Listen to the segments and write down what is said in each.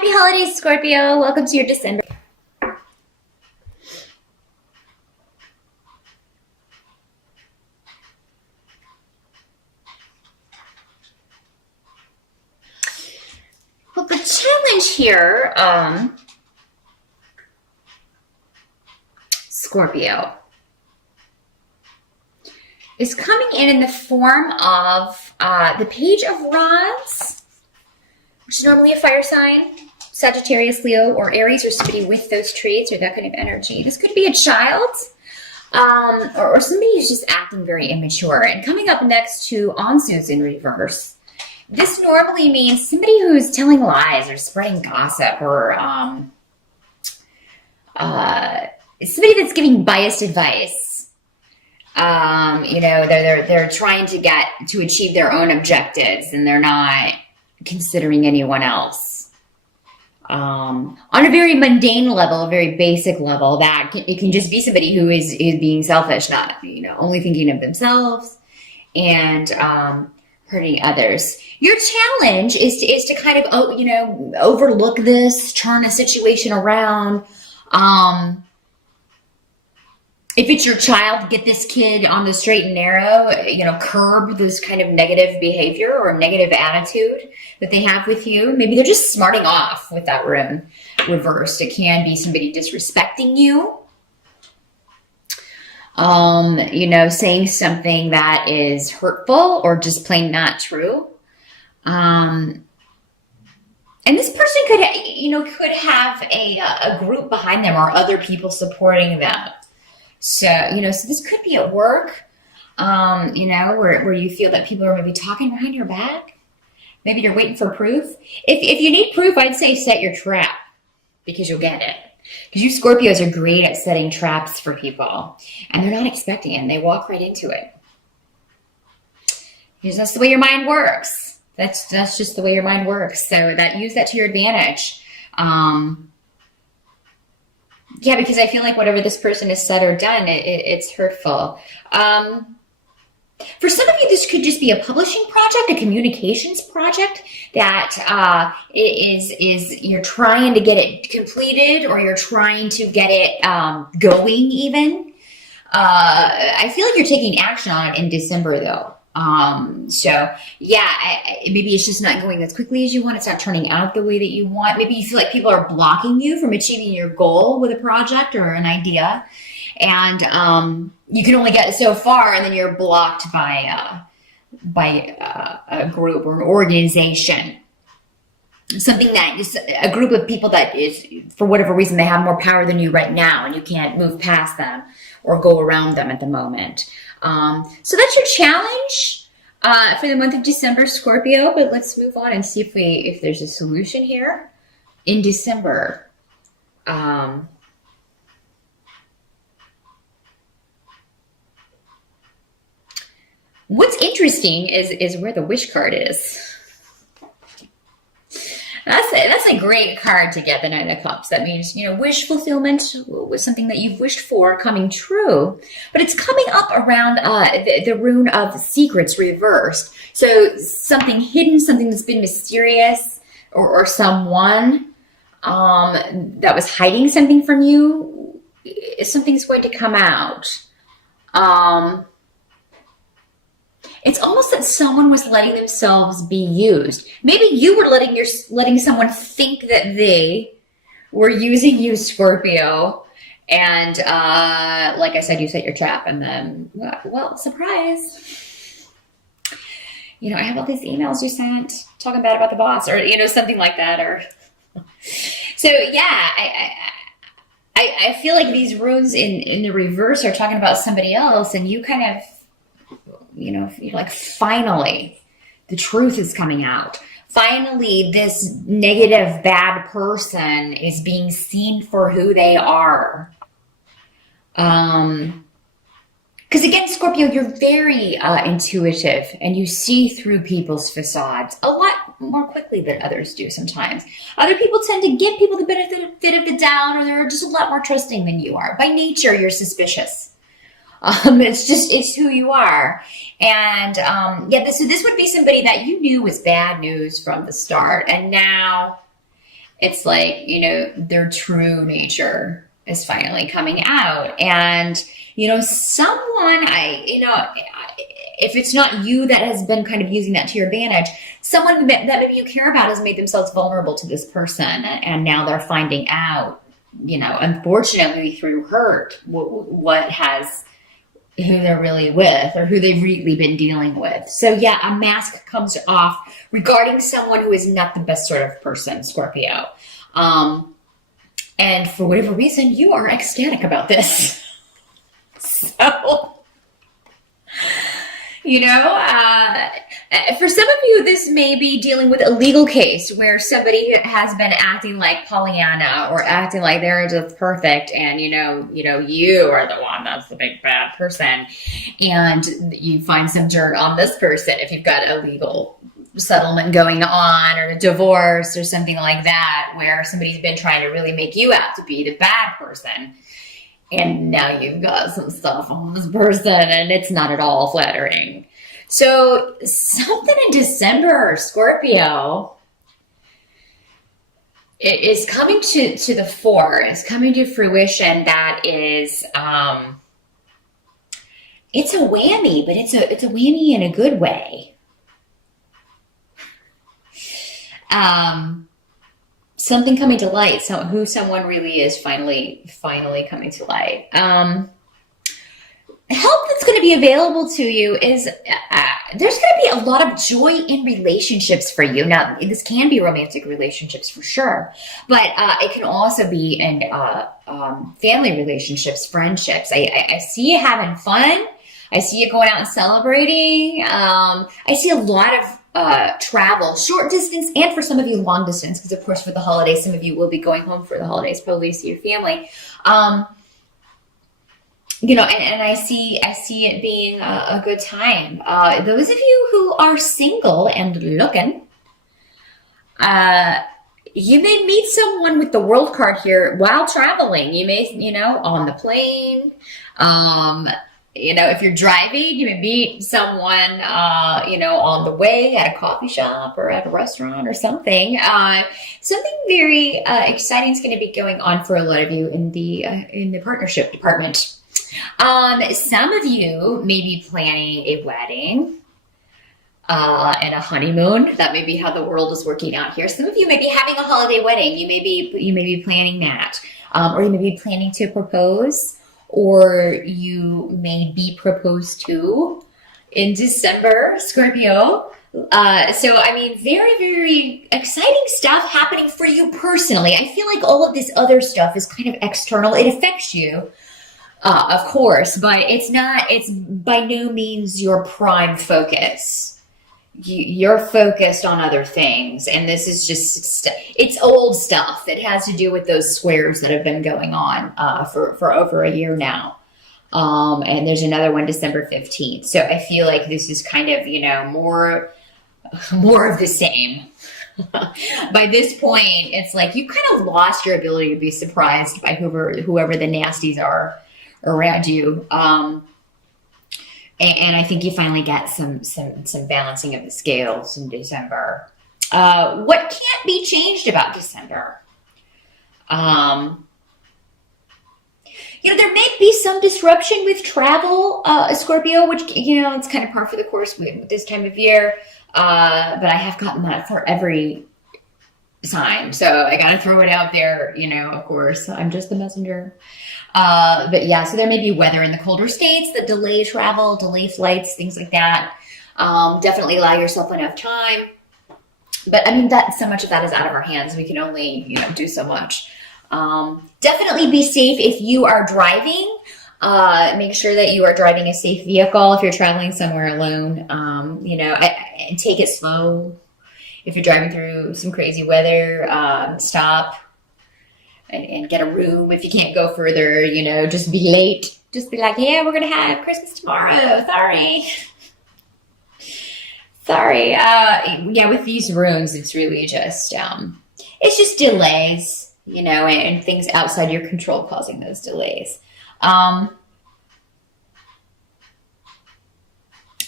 Happy holidays, Scorpio. Welcome to your December. Well, the challenge here, Scorpio, is coming in the form of the Page of Rods, which is normally a fire sign, Sagittarius, Leo, or Aries, or somebody with those traits or that kind of energy. This could be a child, or somebody who's just acting very immature. And coming up next to Ansu's in reverse. This normally means somebody who's telling lies or spreading gossip, or somebody that's giving biased advice. They're trying to achieve their own objectives, and they're not considering anyone else. On a very mundane level, a very basic level, it can just be somebody who is being selfish, not only thinking of themselves and hurting others. Your challenge is to kind of overlook this, turn a situation around. If it's your child, get this kid on the straight and narrow, curb this kind of negative behavior or negative attitude that they have with you. Maybe they're just smarting off with that rune reversed. It can be somebody disrespecting you. Saying something that is hurtful or just plain not true. And this person could have a group behind them or other people supporting them. So this could be at work, where you feel that people are maybe talking behind your back. Maybe you're waiting for proof. If you need proof, I'd say set your trap, because you'll get it. Because you Scorpios are great at setting traps for people, and they're not expecting it, and they walk right into it. Because that's the way your mind works. That's just the way your mind works. So use that to your advantage. Yeah, because I feel like whatever this person has said or done, it's hurtful. For some of you, this could just be a publishing project, a communications project that is you're trying to get it completed, or you're trying to get it going even. I feel like you're taking action on it in December, though. Maybe it's just not going as quickly as you want. It's not turning out the way that you want. Maybe you feel like people are blocking you from achieving your goal with a project or an idea. And you can only get so far, and then you're blocked by a group or an organization. Something that is a group of people that is, for whatever reason, they have more power than you right now, and you can't move past them or go around them at the moment. So that's your challenge for the month of December, Scorpio. But let's move on and see if there's a solution here in December. What's interesting is where the wish card is. That's a great card to get, the Nine of Cups. That means, wish fulfillment was something that you've wished for coming true. But it's coming up around the rune of secrets reversed. So something hidden, something that's been mysterious, or someone that was hiding something from you, something's going to come out. It's almost that someone was letting themselves be used. Maybe you were letting someone think that they were using you, Scorpio. And like I said, you set your trap, and then, well, surprise. I have all these emails you sent talking bad about the boss, or, something like that. Or so, yeah, I feel like these runes in the reverse are talking about somebody else, and you kind of, you're like, finally, the truth is coming out. Finally, this negative, bad person is being seen for who they are. Because again, Scorpio, you're very intuitive, and you see through people's facades a lot more quickly than others do sometimes. Other people tend to give people the benefit of the doubt, or they're just a lot more trusting than you are. By nature, you're suspicious. It's who you are. And, so this would be somebody that you knew was bad news from the start. And now It's like, their true nature is finally coming out. And, someone, if it's not you that has been kind of using that to your advantage, someone that maybe you care about has made themselves vulnerable to this person. And now they're finding out, unfortunately through hurt, who they're really with or who they've really been dealing with. So yeah, a mask comes off regarding someone who is not the best sort of person, Scorpio. And for whatever reason, you are ecstatic about this. So, for some of you, this may be dealing with a legal case where somebody has been acting like Pollyanna or acting like they're just perfect, and you are the one that's the big bad person, and you find some dirt on this person if you've got a legal settlement going on or a divorce or something like that, where somebody's been trying to really make you out to be the bad person. And now you've got some stuff on this person and it's not at all flattering. So something in December, Scorpio, it is coming to the fore. It's coming to fruition. That is, it's a whammy, but it's a whammy in a good way. Something coming to light, so who someone really is finally coming to light. Help that's going to be available to you is there's going to be a lot of joy in relationships for you. Now, this can be romantic relationships for sure, but it can also be in family relationships, friendships. I see you having fun. I see you going out and celebrating. I see a lot of travel, short distance, and for some of you, long distance, because of course for the holidays, some of you will be going home for the holidays, probably see your family. And I see it being a good time. Those of you who are single and looking, you may meet someone with the World card here while traveling. You may, on the plane. If you're driving, you may meet someone, on the way at a coffee shop or at a restaurant or something. Something very exciting is going to be going on for a lot of you in the partnership department. Some of you may be planning a wedding and a honeymoon. That may be how the world is working out here. Some of you may be having a holiday wedding. You may be planning that, or you may be planning to propose. Or you may be proposed to in December, Scorpio. Very, very exciting stuff happening for you personally. I feel like all of this other stuff is kind of external. It affects you, of course, but it's by no means your prime focus. You're focused on other things, and this is just it's old stuff. It has to do with those squares that have been going on for over a year now, and there's another one December 15th. So I feel like this is kind of more of the same. By this point, it's like you kind of lost your ability to be surprised by whoever the nasties are around you. And I think you finally get some balancing of the scales in December. What can't be changed about December? There may be some disruption with travel, Scorpio, which, it's kind of par for the course with this time of year. But I have gotten that for every time. So I got to throw it out there, of course. I'm just the messenger. But yeah, so there may be weather in the colder states that delay travel, delay flights, things like that. Definitely allow yourself enough time. But so much of that is out of our hands. We can only, do so much. Definitely be safe if you are driving. Make sure that you are driving a safe vehicle if you're traveling somewhere alone. And take it slow. If you're driving through some crazy weather, stop. And get a room if you can't go further, just be late. Just be like, yeah, we're going to have Christmas tomorrow. Sorry. Yeah, with these rooms, it's really just, it's just delays, and things outside your control causing those delays.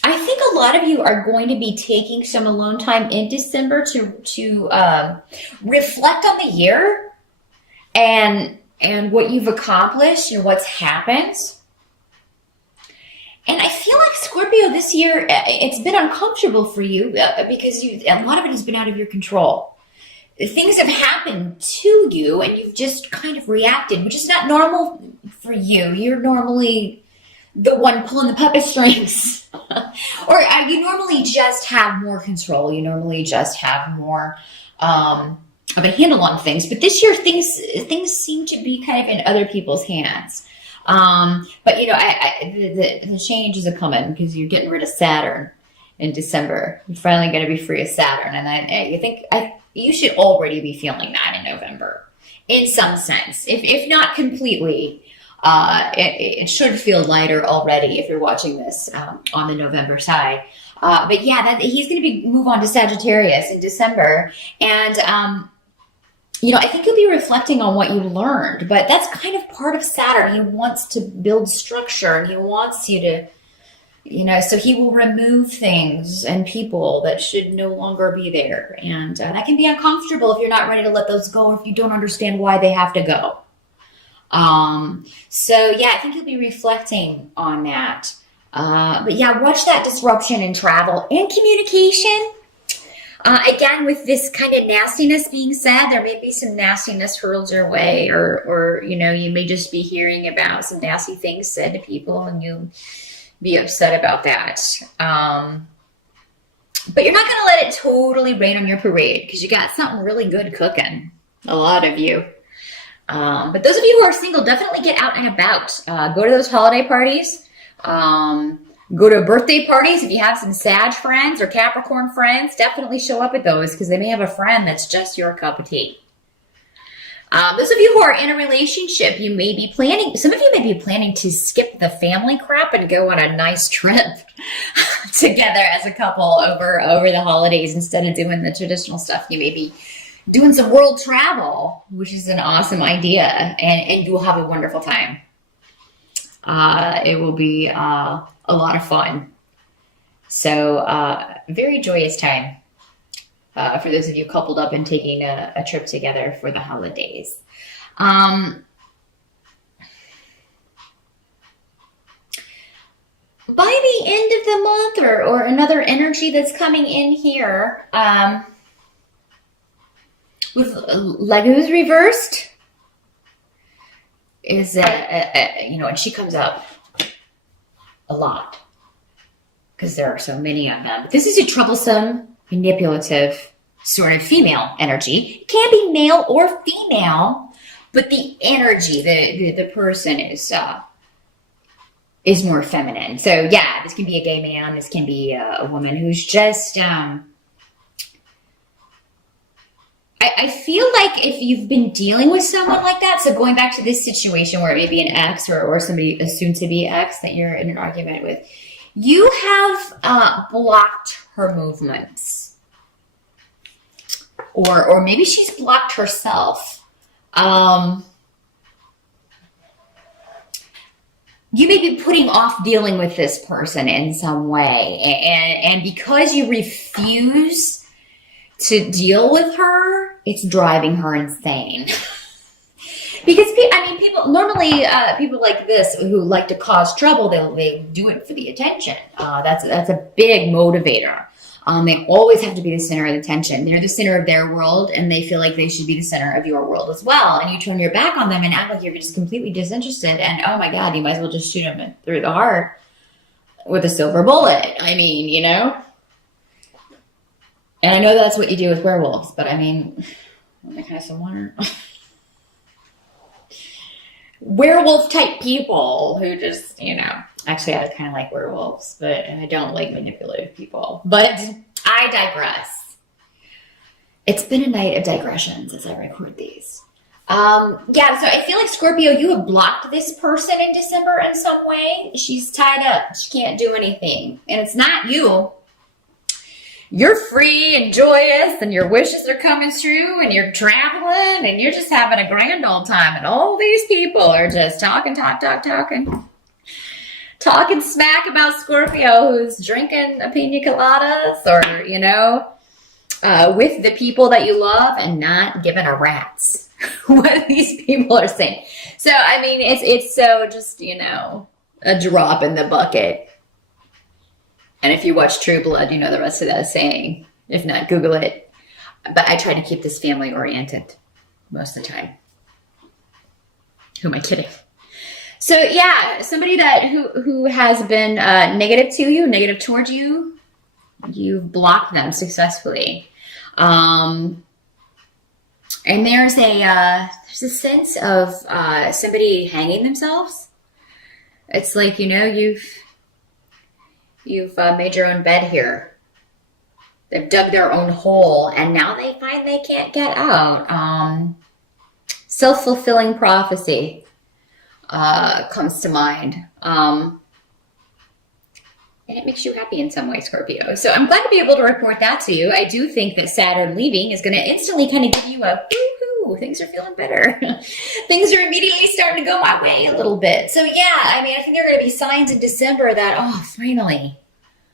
I think a lot of you are going to be taking some alone time in December to reflect on the year and what you've accomplished and what's happened. And I feel like Scorpio this year, it's been uncomfortable for you because a lot of it has been out of your control. Things have happened to you and you've just kind of reacted, which is not normal for you. You're normally the one pulling the puppet strings. Or you normally just have more control. You normally just have more of a handle on things. But this year, things seem to be kind of in other people's hands. But you know, the change is a coming because you're getting rid of Saturn in December. You're finally going to be free of Saturn, and I think you should already be feeling that in November, in some sense, if not completely. It should feel lighter already if you're watching this on the November side. But yeah, he's going to move on to Sagittarius in December, and you know, I think you'll be reflecting on what you learned, but that's kind of part of Saturn. He wants to build structure and he wants you to, you know, so he will remove things and people that should no longer be there. And that can be uncomfortable if you're not ready to let those go or if you don't understand why they have to go. So yeah, I think you'll be reflecting on that. But yeah, watch that disruption in travel and communication. Again, with this kind of nastiness being said, there may be some nastiness hurled your way, or you know, you may just be hearing about some nasty things said to people, and you be upset about that. But you're not going to let it totally rain on your parade because you got something really good cooking. A lot of you. But those of you who are single, definitely get out and about. Go to those holiday parties. Go to birthday parties. If you have some Sag friends or Capricorn friends, definitely show up at those because they may have a friend that's just your cup of tea. Those of you who are in a relationship, you may be planning, some of you may be planning to skip the family crap and go on a nice trip together as a couple over the holidays instead of doing the traditional stuff. You may be doing some world travel, which is an awesome idea, and you will have a wonderful time. It will be a lot of fun. So, very joyous time for those of you coupled up and taking a trip together for the holidays. By the end of the month, or another energy that's coming in here, with Legu's reversed, is you know, and she comes up a lot because there are so many of them. But this is a troublesome, manipulative sort of female energy. It can be male or female, but the energy, the person is more feminine. So yeah, this can be a gay man. This can be a woman who's just. I feel like if you've been dealing with someone like that, so going back to this situation where it may be an ex or somebody, a soon-to-be ex that you're in an argument with, you have blocked her movements. Or maybe she's blocked herself. You may be putting off dealing with this person in some way. And because you refuse to deal with her, it's driving her insane. Because, I mean, people normally, people like this who like to cause trouble, they do it for the attention. That's a big motivator. They always have to be the center of attention. They're the center of their world, and they feel like they should be the center of your world as well. And you turn your back on them and act like you're just completely disinterested. And oh my God, you might as well just shoot them through the heart with a silver bullet. I mean, you know. And I know that's what you do with werewolves, but I mean, I kind of wonder. Werewolf type people who just, you know, actually I kind of like werewolves, and I don't like manipulative people, but I digress. It's been a night of digressions as I record these. Yeah, so I feel like Scorpio, you have blocked this person in December in some way. She's tied up. She can't do anything. And it's not you. You're free and joyous and your wishes are coming true and you're traveling and you're just having a grand old time and all these people are just talking talking smack about Scorpio who's drinking a pina coladas or, with the people that you love and not giving a rat's what these people are saying. So, I mean, it's so just, a drop in the bucket. And if you watch True Blood, you know the rest of that saying. If not, Google it. But I try to keep this family oriented most of the time. Who am I kidding? So yeah, somebody who has been negative to you, negative towards you, you've blocked them successfully. And there's a sense of somebody hanging themselves. It's like, you've made your own bed here. They've dug their own hole, and now they find they can't get out. Self-fulfilling prophecy comes to mind. And it makes you happy in some way, Scorpio. So I'm glad to be able to report that to you. I do think that Saturn leaving is going to instantly kind of give you a woo-hoo. Things are feeling better. Things are immediately starting to go my way a little bit. So yeah, I mean, I think there are going to be signs in December that, finally,